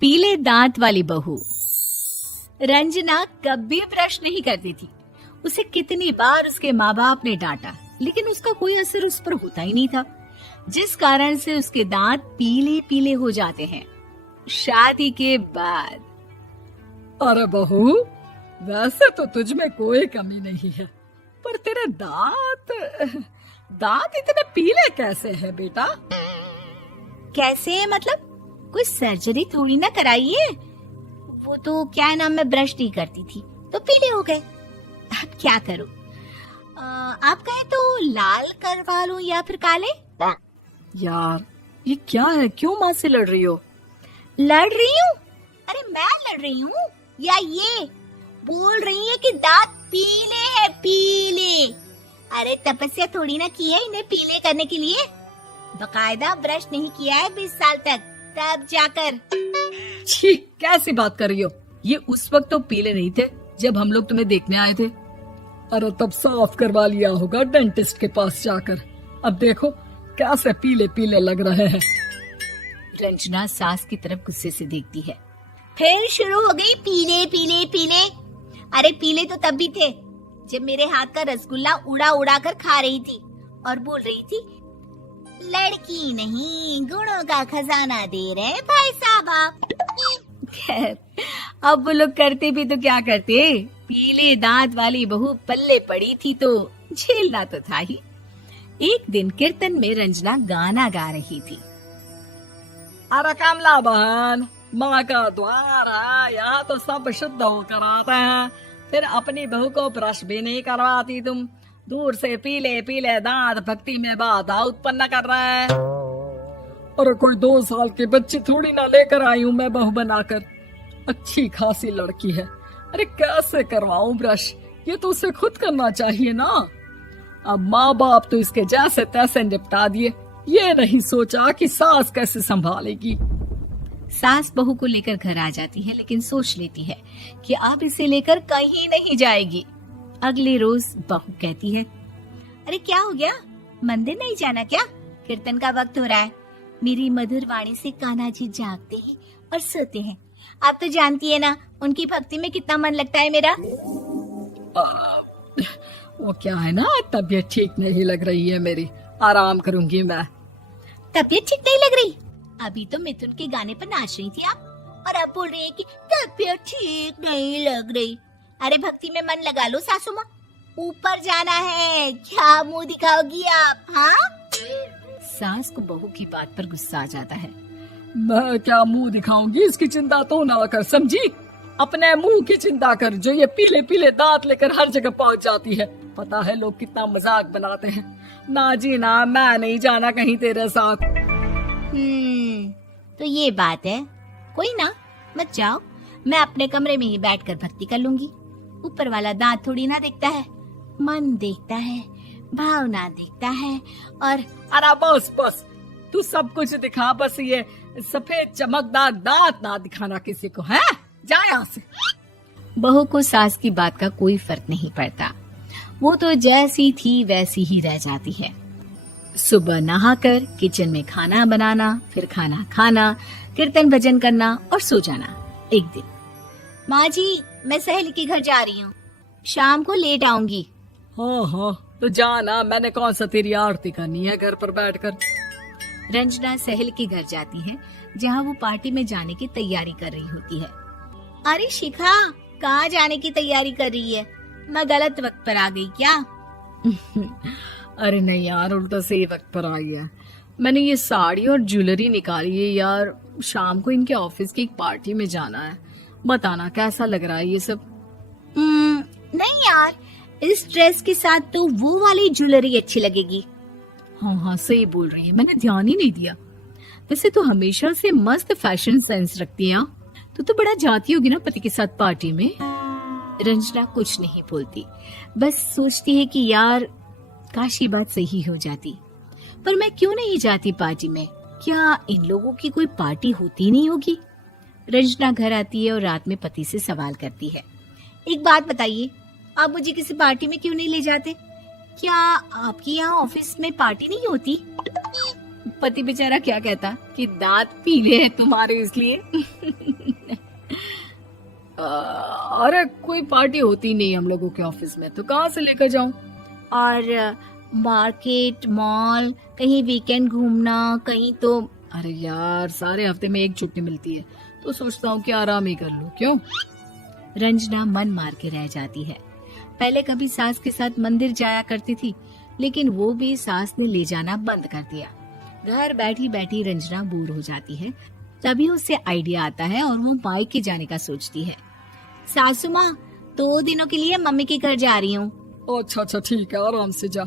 पीले दांत वाली बहू। रंजना कभी ब्रश नहीं करती थी। उसे कितनी बार उसके माँ बाप ने डांटा, लेकिन उसका कोई असर उस पर होता ही नहीं था, जिस कारण से उसके दांत पीले पीले हो जाते हैं। शादी के बाद अरे बहू, वैसे तो तुझ में कोई कमी नहीं है, पर तेरे दांत इतने पीले कैसे हैं बेटा? कैसे मतलब? कोई सर्जरी थोड़ी ना कराई है। वो तो क्या है ना, मैं ब्रश नहीं करती थी तो पीले हो गए। अब क्या करूं? आप कहें तो लाल करवा लूं या फिर काले? यार ये क्या है, क्यों माँ से लड़ रही हो? लड़ रही हूँ? अरे मैं लड़ रही हूँ या ये बोल रही है कि दांत पीले हैं, पीले। अरे तपस्या थोड़ी ना की है इन्हें पीले करने के लिए। बकायदा ब्रश नहीं किया है 20 साल तक, तब जाकर। छी, कैसी बात कर रही हो? ये उस वक्त तो पीले नहीं थे जब हम लोग तुम्हें देखने आए थे। अरे तब साफ करवा लिया होगा डेंटिस्ट के पास जाकर। अब देखो कैसे पीले पीले लग रहे हैं। रंजना सास की तरफ गुस्से से देखती है। फिर शुरू हो गई पीले पीले पीले। अरे पीले तो तब भी थे जब मेरे हाथ का रसगुल्ला उड़ा उड़ा कर खा रही थी और बोल रही थी, लड़की नहीं गुणों का खजाना दे रहे भाई साहब आप। खैर, अब वो लोग करते भी तो क्या करते, पीले दांत वाली बहू पल्ले पड़ी थी तो झेलना तो था ही। एक दिन कीर्तन में रंजना गाना गा रही थी। अरे कमला बहन, माँ का द्वार है, यहाँ तो सब शुद्ध होकर आते हैं, फिर अपनी बहू को ब्रश भी नहीं करवाती तुम। दूर से पीले पीले दांत भक्ति में बाधा उत्पन्न कर रहे हैं। अरे कोई 2 साल की बच्ची थोड़ी ना लेकर आई हूँ मैं बहू बनाकर। अच्छी खासी लड़की है, अरे कैसे करवाऊं ब्रश? ये तो उसे खुद करना चाहिए ना। अब माँ बाप तो इसके जैसे तैसे निपटा दिए, ये नहीं सोचा कि सास कैसे संभालेगी। सास बहू को लेकर घर आ जाती है, लेकिन सोच लेती है कि अब इसे लेकर कहीं नहीं जाएगी। अगले रोज बहू कहती है, अरे क्या हो गया, मंदिर नहीं जाना क्या? कीर्तन का वक्त हो रहा है। मेरी मधुर वाणी से कान्हा जी जागते हैं और सोते हैं। आप तो जानती है ना उनकी भक्ति में कितना मन लगता है मेरा। वो क्या है ना, तबीयत ठीक नहीं लग रही है मेरी, आराम करूंगी मैं। तबीयत ठीक नहीं लग रही? अभी तो मिथुन के गाने पर नाच रही थी आप, और अब बोल रही है कि तबीयत ठीक नहीं लग रही। अरे भक्ति में मन लगा लो सासू माँ, ऊपर जाना है, क्या मुंह दिखाओगी आप? हाँ? सास को बहू की बात पर गुस्सा आ जाता है। मैं क्या मुंह दिखाऊंगी, इसकी चिंता तो ना कर, समझी? अपने मुंह की चिंता कर, जो ये पीले पीले दांत लेकर हर जगह पहुंच जाती है। पता है लोग कितना मजाक बनाते हैं। ना जी ना, मैं नहीं जाना कहीं तेरे साथ। तो ये बात है, कोई ना, मत जाओ, मैं अपने कमरे में ही बैठकर भक्ति कर लूंगी। ऊपर वाला दांत थोड़ी ना देखता है, मन देखता है, भावना देखता है। और अरे बस बस, तू सब कुछ दिखा, बस ये सफेद चमकदार दांत ना दिखाना किसी को, है? जा यहाँ से। बहू को सास की बात का कोई फर्क नहीं पड़ता, वो तो जैसी थी वैसी ही रह जाती है। सुबह नहाकर किचन में खाना बनाना, फिर खाना खाना, कीर्तन भजन करना और सो जाना। एक दिन, माँ जी मैं सहेली के घर जा रही हूँ, शाम को लेट आऊंगी। हाँ हाँ तो जाना, मैंने कौन सा तेरी आरती करनी है घर पर बैठकर। रंजना सहेली के घर जाती है, जहाँ वो पार्टी में जाने की तैयारी कर रही होती है। अरे शिखा, कहाँ जाने की तैयारी कर रही है? मैं गलत वक्त पर आ गई क्या? अरे नहीं यार, उल्टा सही वक्त पर आई है। मैंने ये साड़ी और ज्वेलरी निकाली है यार, शाम को इनके ऑफिस की एक पार्टी में जाना है। बताना कैसा लग रहा है ये सब? नहीं यार, इस ड्रेस के साथ तो वो वाली ज्वेलरी अच्छी लगेगी। हाँ हाँ सही बोल रही है, मैंने ध्यान ही नहीं दिया। वैसे तो हमेशा से मस्त फैशन सेंस रखती है। तो बड़ा जाती होगी ना पति के साथ पार्टी में। रंजना कुछ नहीं बोलती, बस सोचती है कि यार काश ये बात सही हो जाती, पर मैं क्यों नहीं जाती पार्टी में? क्या इन लोगों की कोई पार्टी होती नहीं होगी? रंजना घर आती है और रात में पति से सवाल करती है, एक बात बताइए, आप मुझे किसी पार्टी में क्यों नहीं ले जाते? क्या आपकी यहाँ ऑफिस में पार्टी नहीं होती? पति बेचारा क्या कहता कि दांत पीले हैं तुम्हारे इसलिए। अरे कोई पार्टी होती नहीं हम लोगों के ऑफिस में, तो कहाँ से लेकर जाऊं? और मार्केट, मॉल, कहीं वीकेंड घूमना, कहीं तो। अरे यार, सारे हफ्ते में एक छुट्टी मिलती है, तो सोचता हूँ कि आराम ही कर लूं। क्यों? रंजना मन मार के रह जाती है। पहले कभी सास के साथ मंदिर जाया करती थी, लेकिन वो भी सास ने ले जाना बंद कर दिया। घर बैठी बैठी रंजना बोर हो जाती है। तभी उसे आइडिया आता है और वो मायके जाने का सोचती है। सासू माँ, 2 दिनों के लिए मम्मी के घर जा रही हूँ। अच्छा अच्छा, ठीक है, आराम से जा।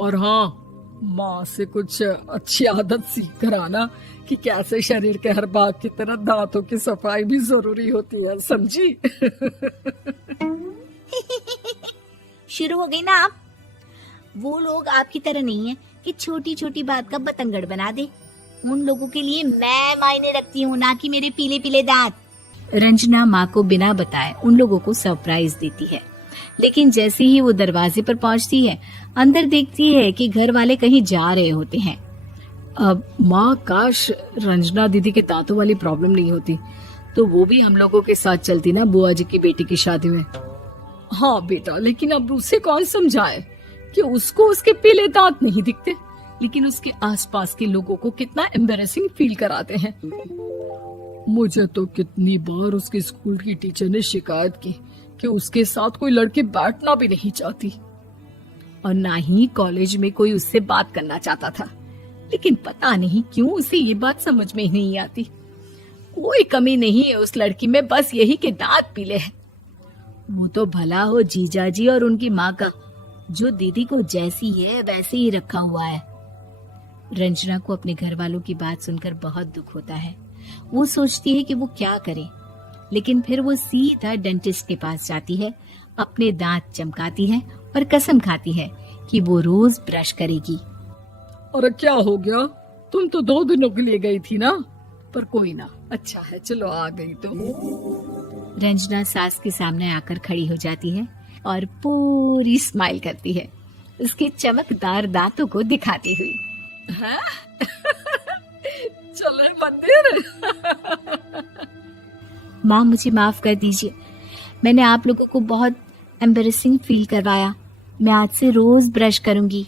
और हाँ, माँ से कुछ अच्छी आदत सीख कर आना कि कैसे शरीर के हर भाग की तरह दांतों की सफाई भी जरूरी होती है, समझी? शुरू हो गई ना आप। वो लोग आपकी तरह नहीं है कि छोटी छोटी बात का बतंगड़ बना दे। उन लोगों के लिए मैं मायने रखती हूँ, ना कि मेरे पीले पीले दांत। रंजना माँ को बिना बताए उन लोगों को सरप्राइज देती है, लेकिन जैसे ही वो दरवाजे पर पहुंचती है, अंदर देखती है कि घर वाले कहीं जा रहे होते हैं। अब माँ, काश रंजना दीदी के दांतों वाली प्रॉब्लम नहीं होती, तो वो भी हम लोगों के साथ चलती ना बुआ जी की बेटी की शादी में। हाँ बेटा, लेकिन अब उसे कौन समझाए कि उसको उसके पीले दांत नहीं दिखते, लेकिन उसके आसपास के लोगों को कितना एम्बैरेसिंग फील कराते हैं। मुझे तो कितनी बार उसके स्कूल की टीचर ने शिकायत की कि उसके साथ कोई लड़की बैठना भी नहीं चाहती, और ना ही कॉलेज में कोई उससे बात करना चाहता था। लेकिन पता नहीं क्यों उसे ये बात समझ में ही नहीं आती। कोई कमी नहीं है उस लड़की में, बस यही कि दांत पीले हैं। वो तो भला हो जीजा जी और उनकी माँ का, जो दीदी को जैसी है वैसे ही रखा हुआ है। रंजना को अपने घर वालों की बात सुनकर बहुत दुख होता है। वो सोचती है कि वो क्या करे, लेकिन फिर वो सीधा डेंटिस्ट के पास जाती है, अपने दांत चमकाती है और कसम खाती है कि वो रोज ब्रश करेगी। अरे क्या हो गया? तुम तो 2 दिनों के लिए गई थी ना, पर कोई ना, अच्छा है, चलो आ गई तो। रंजना सास के सामने आकर खड़ी हो जाती है और पूरी स्माइल करती है, उसके चमकदार दांतों को दिखाती हुई। हैं? चले मंदिर। माँ, मुझे माफ कर दीजिए, मैंने आप लोगों को बहुत एम्बैरेसिंग फील करवाया। मैं आज से रोज ब्रश करूंगी।